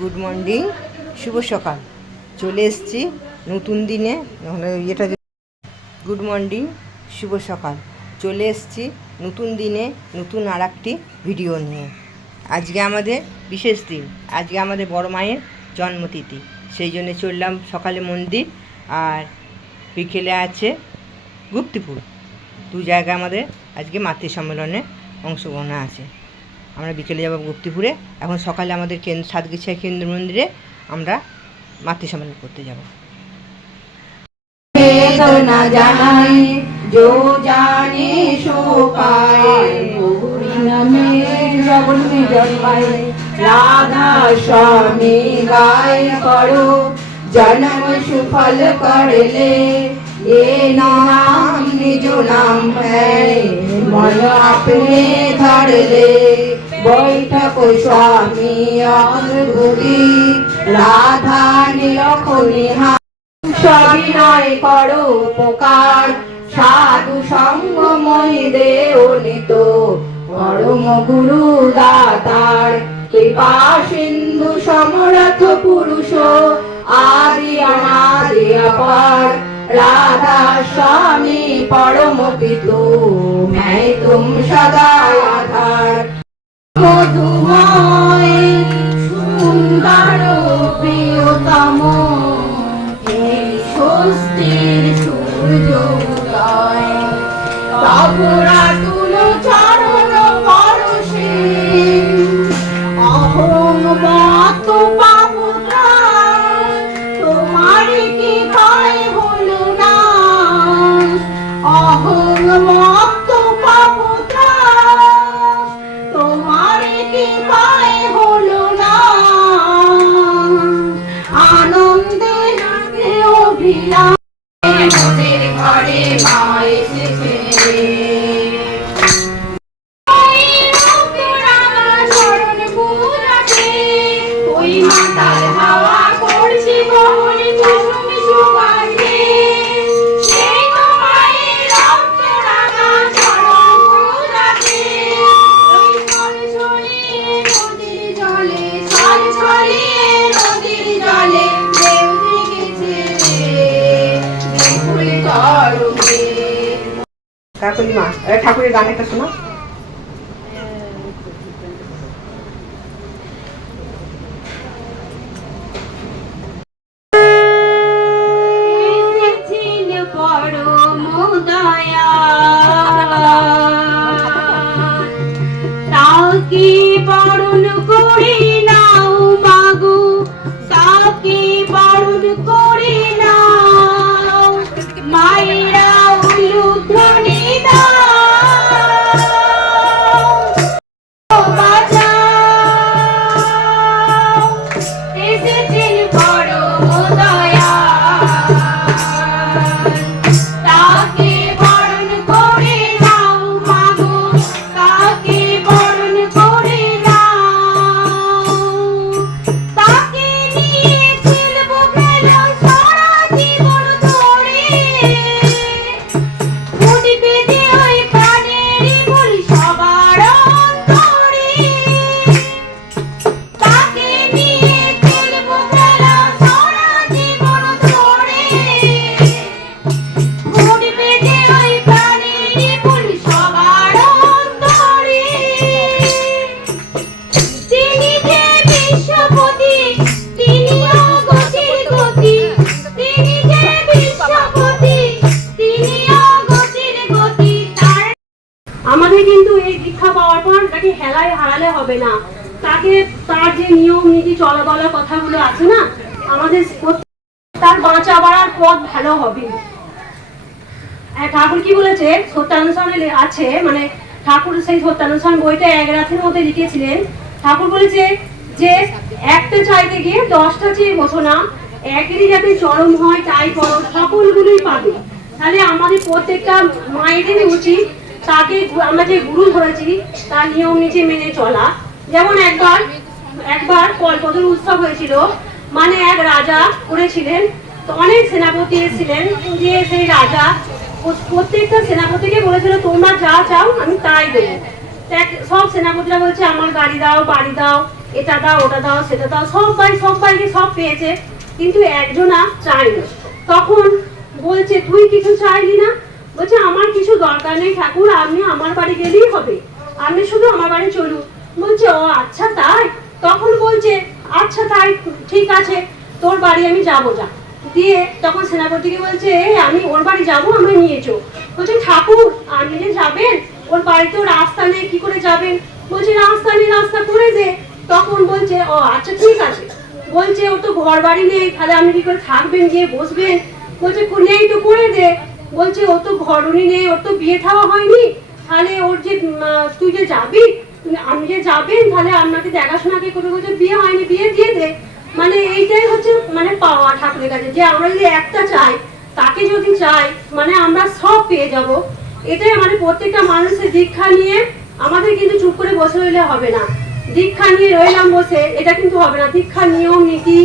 Good morning, শুভ সকাল। চলে এসেছি নতুন দিনে। এটা গুড মর্নিং, শুভ সকাল। চলে এসেছি নতুন দিনে নতুন আর একটি ভিডিও নিয়ে। আজকে আমাদের বিশেষ দিন, আজকে আমাদের বড় মায়ের জন্মতিথি। সেই জন্য চললাম সকালে মন্দির, আর বিকেলে আছে গুপ্তিপুর। দু জায়গায় আমাদের আজকে মাতৃ সম্মেলনে অংশগ্রহণ আছে। আমরা বিকেলে যাব গুপ্তিপুরে। এখন সকালে আমাদের সাতগিছিয়া কেন্দ্র মন্দিরে আমরা মাতৃ সম্মেলন করতে যাব। वेदना जानाए जो जाने सो पाए, में जगन में जन्माए राधा स्वामी गाय करो जन्म सुफल कर ले। ये नाम निज नाम है मन अपने धर ले। बैठक स्वामी अनुभूति राधा निरख निहा সবিনয় করো উপকার সাধু সঙ্গময় দেও নিত পরম গুরু দাতার। কৃপা সিন্ধু সমরথ পুরুষ আদি অনাদি অপার। রাধা স্বামী পরম পিতু मैं तुम सदा आधार। মধুময় সুন্দর প্রিয়তম স্বস্তির সূর্যোদয় তবরা তুলো চরণ পরশে। অহং মত পাপুত্রা তোমার কি পায় হলো না। অহং মত পাপুত্রা তোমার কি পায় হলো না। আনন্দে অভিলাষ মোদের ঘরে মা এসেছে। ওই মাতার হাওয়া করছি বহন কুসুম সুগন্ধে। সেই মায়ের রক্ত রাঙা চরণ পূজাতে। ওই ফল ছড়িয়ে নদীর জলে, ফল ছড়িয়ে নদীর জলে দেব কাকুলি মা ঠাকুরের গান একটা শোনো। তাকে বরণ করে নাও মাগো, তাকে বরণ করে নাও। মায়েরা উলুধ্বনি দাও বাজাও। এসেছেন বড় দয়াল, তাকে বরণ করে নাও মাগো, তাকে বরণ করে নাও। তাকে নিয়ে খেলব খেলা সারা জীবন ধরে। ফুটবে যে ওই প্রাণেরই ফুল সবার অন্তরে। তাকে নিয়ে খেলব খেলা সারা জীবন ধরে। ফুটবে যে ওই প্রাণেরই ফুল সবার অন্তরে। তিনি যে বিশ্বপতি, তিনি অগতির গতি। তিনি যে বিশ্বপতি, তিনি অগতির গতি। আমাদের কিন্তু এই দীক্ষা পাওয়ার পর তাকে হেলায় হারালে হবে না। তাকে তার যে নিয়ম নীতি চলাবলার কথাগুলো আছে না, আমাদের তার বাঁচা বাড়ার পথ ভালো হবে। ঠাকুর কি বলেছে সত্যানুসরণে আছে, মানে ঠাকুর সেই সত্যানুসরণ বইটা এক রাতের মধ্যে লিখেছিলেন। ঠাকুর বলেছে যে একটা চাইতে গিয়ে 10টা চেয়ে বসো না, একেরই যাতে চরম হয় তাই করো, সকলগুলোই পাবে। তাহলে আমাদের প্রত্যেকটা মায়েদেরই উচিত তাকে আমরা যে গুরু ধরেছি তার নিয়ম নীতি মেনে চলা। যেমন একবার কল্পতরু উৎসব হয়েছিল, মানে এক রাজা করেছিলেন, তো অনেক সেনাপতি এসেছিলেন। যে সেই রাজা প্রত্যেকটা সেনাপতিকে বলেছিল তোমরা যা চাও আমি তাই দেবো। সব সেনাপতিরা বলছে আমার গাড়ি দাও, বাড়ি দাও, এটা দাও ওটা দাও সেটা দাও, সবাইকে সব পেয়েছে, কিন্তু একজনা চায়নি। তখন বলছে তুই কিছু চাইলি না? বলছে আমার কিছু দরকার নেই ঠাকুর, আপনি আমার বাড়ি গেলেই হবে, আপনি শুধু আমার বাড়ি চলুন। বলছে ও আচ্ছা তাই? তখন বলছে আচ্ছা তাই ঠিক আছে, তোর বাড়ি আমি যাবো যা। দিয়ে তখন সেনাপতিকে বলছে আমি ওর বাড়ি যাবো, আমায় নিয়েছো। বলছে ঠাকুর আপনি যে যাবেন, ওর বাড়িতেও রাস্তা নেই, কি করে যাবেন? বলছে রাস্তা নেই, রাস্তা করে দে। তখন বলছে ও আচ্ছা ঠিক আছে। বলছে ওর তো ঘর বাড়ি নেই, তাহলে আপনি কি করে থাকবেন, গিয়ে বসবেন? বলছে নেই তো করে দে। বলছে ও তো ঘরণী নেই, ওর তো বিয়ে থাওয়া হয়নি, তাহলে ওর যে তুই যে যাবি, আপনি যে যাবেন, তাহলে আপনাকে দেখাশোনা কে করে? বলছে বিয়ে হয়নি, বিয়ে দিয়ে দে। মানে এইটাই হচ্ছে মানে পাওয়া ঠাকুরের কাছে, যে আমরা যদি একটা চাই, তাকে যদি চাই, মানে আমরা সব পেয়ে যাব। এটাই মানে প্রত্যেকটা মানুষের দীক্ষা নিয়ে আমাদের কিন্তু চুপ করে বসে রইলে হবে না। দীক্ষা নিয়ে রইলাম বসে, এটা কিন্তু হবে না। দীক্ষা নিয়ম নীতি,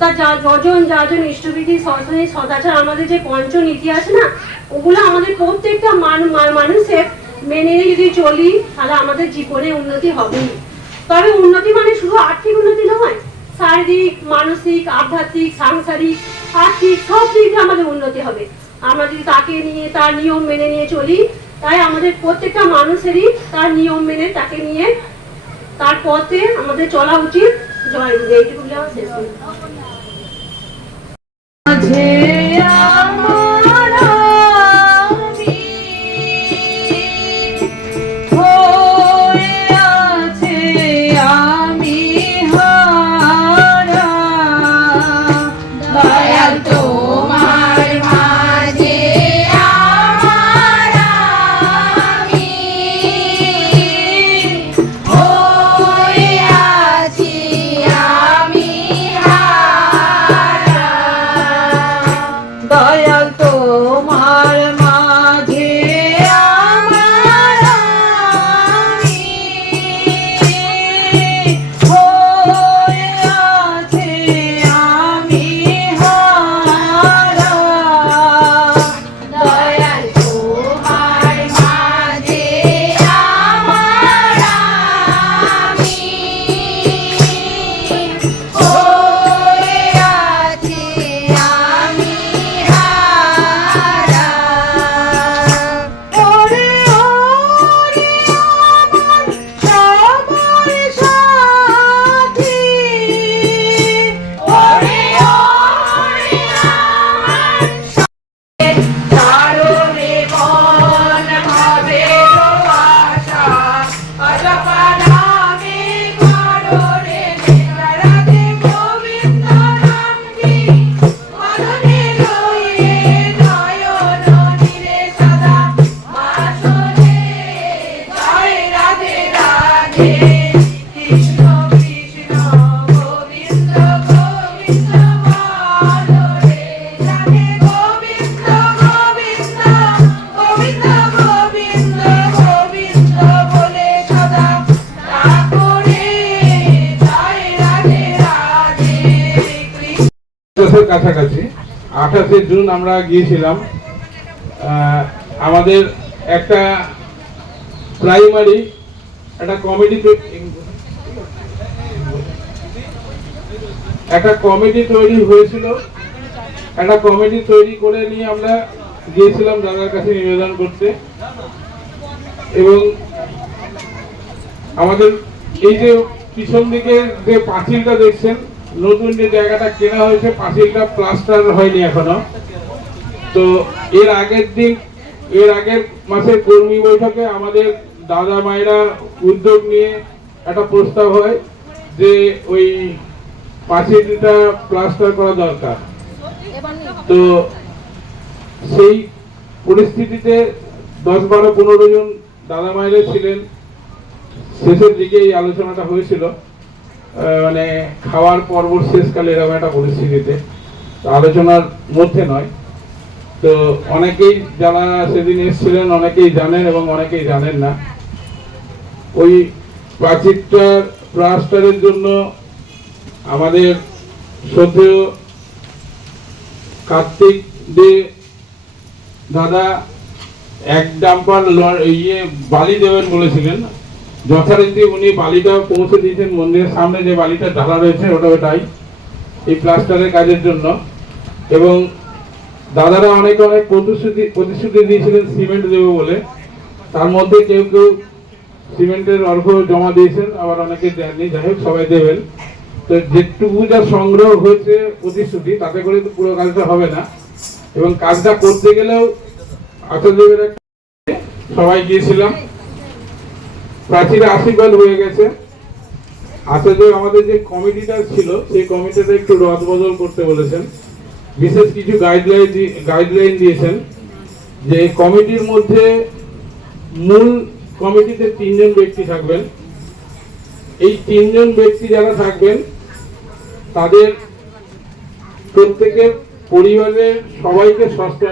তার যাজন ইষ্টবিধি সরস্বতী সদাচার, আমাদের যে পঞ্চনীতি আছে না, ওগুলো আমাদের প্রত্যেকটা মানুষের মেনে নিয়ে যদি চলি, তাহলে আমাদের জীবনে উন্নতি হবেই। তবে উন্নতি মানে শুধু আর্থিক উন্নতি নয়, শারীরিক, মানসিক, আধ্যাত্মিক, সাংসারিক, আর্থিক সব দিকে আমাদের উন্নতি হবে আমরা যদি তাকে নিয়ে, তার নিয়ম মেনে নিয়ে চলি। তাই আমাদের প্রত্যেকটা মানুষেরই তার নিয়ম মেনে, তাকে নিয়ে, তার পথে আমাদের চলা উচিত। জয় গুরু। এইটুকু বলে আমার শেষ করি। মাঝে আমার আমি হয়ে আছে আমি হারা, দয়াল তোমার মাঝে আমার আমি হয়ে আছি আমি হারা, দয়াল তোমার মাঝে আমার আমি হয়ে আছে আমি হারা, দয়াল তোমার মাঝে আমার আমি হয়ে আছি আমি হারা, ওরে ওরে আমার সবার সাথী, ওরে ওরে আমার কারণে মন ভাবে আশা, অজপা নামে কারণে রাধে গোবিন্দ নামটি মননে রয়ে নয়ন নীরে সদা মাসনে, জয় রাধে রাধে কৃষ্ণ কৃষ্ণ গোবিন্দ গোবিন্দ বলরে, রাধে গোবিন্দ গোবিন্দ গোবিন্দ গোবিন্দ গোবিন্দ বলে সদা ঠাকুরে, জয় রাধে রাধে কৃষ্ণ। কাছাকাছি 28শে জুন আমরা গিয়েছিলাম। আমাদের একটা প্রাইমারি একটা কমিটি তৈরি হয়েছিল। একটা কমিটি তৈরি করে নিয়ে আমরা গিয়েছিলাম দাদার কাছে নিবেদন করতে। এবং আমাদের এই যে পিছন দিকে যে পাঁচিলটা দেখছেন, নতুন যে জায়গাটা কেনা হয়েছে, পাঁচিলটা প্লাস্টার হয়নি এখনো। তো এর আগের মাসের কর্মী বৈঠকে আমাদের দাদা মায়েরা উদ্যোগ নিয়ে একটা প্রস্তাব হয় যে ওই পাঁচিলটা প্লাস্টার করা দরকার। তো সেই পরিস্থিতিতে 10-12-15 জন দাদা মায়েরা ছিলেন। শেষের দিকে এই আলোচনাটা হয়েছিল, মানে খাওয়ার পর্ব শেষকালে এরকম একটা পরিস্থিতিতে, আলোচনার মধ্যে নয়। তো অনেকেই যারা সেদিন এসেছিলেন অনেকেই জানেন এবং অনেকেই জানেন না। ওই প্রাচীরটার প্লাস্টারের জন্য আমাদের শ্রদ্ধেয় কার্তিক দে দাদা 1 ডাম্পার বালি দেবেন বলেছিলেন। যথারীতি উনি বালিটা পৌঁছে দিয়েছেন। মন্দিরের সামনে যে বালিটা ঢালা রয়েছে ওটাই এই প্লাস্টারের কাজের জন্য। এবং দাদারা অনেক প্রতিশ্রুতি দিয়েছিলেন সিমেন্ট দেবো বলে, তার মধ্যে কেউ সিমেন্টের অর্ঘ জমা দিয়েছেন, আবার অনেকে দেননি। যাই হোক, সবাই দেবেন। তো যেটুকু যা সংগ্রহ হয়েছে প্রতিশ্রুতি, তাতে করে তো পুরো কাজটা হবে না। এবং কাজটা করতে গেলেও আচার্যদেবের সবাই গিয়েছিলাম, প্রাচীরে আশীর্বাদ হয়ে গেছে। আচার্য আমাদের যে কমিটিটা ছিল সেই কমিটিটা একটু রদবদল করতে বলেছেন, বিশেষ কিছু গাইডলাইন দিয়েছেন যে কমিটির মধ্যে মূল কমিটিতে 3 জন ব্যক্তি থাকবেন। এই 3 জন ব্যক্তি যারা থাকবেন তাদের প্রত্যেকের পরিবারের সবাইকে সস্তা